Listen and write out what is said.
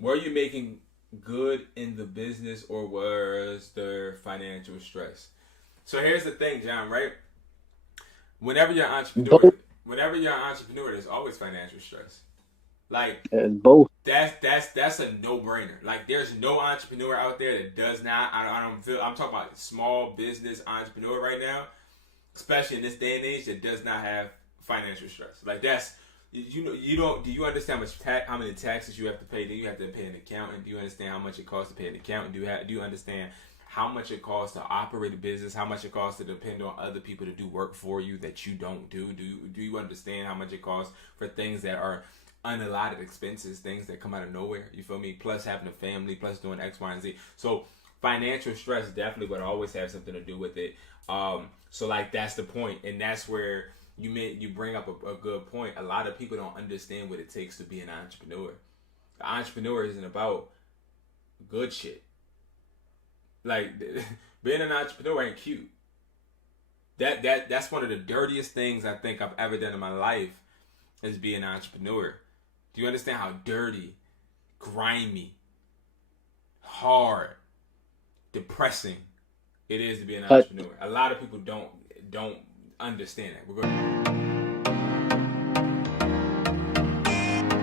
Were you making good in the business, or was there financial stress? So here's the thing, John, right? Whenever you're an entrepreneur, Both. whenever you're an entrepreneur, there's always financial stress. Like Both. that's a no brainer. Like there's no entrepreneur out there that does not. I don't feel. I'm talking about small business entrepreneur right now, especially in this day and age, that does not have financial stress. Like that's you don't. Do you understand how many taxes you have to pay? Do you have to pay an accountant? Do you understand how much it costs to pay an accountant? Do you understand how much it costs to operate a business? How much it costs to depend on other people to do work for you that you don't do? Do you understand how much it costs for things that are unallotted expenses, things that come out of nowhere? You feel me? Plus having a family, plus doing X, Y, and Z. So financial stress definitely would always have something to do with it. So like that's the point, and that's where you bring up a good point. A lot of people don't understand what it takes to be an entrepreneur. The entrepreneur isn't about good shit. Like being an entrepreneur ain't cute. That's one of the dirtiest things I think I've ever done in my life is being an entrepreneur. Do you understand how dirty, grimy, hard, depressing it is to be an But entrepreneur? A lot of people don't understand that. We're going.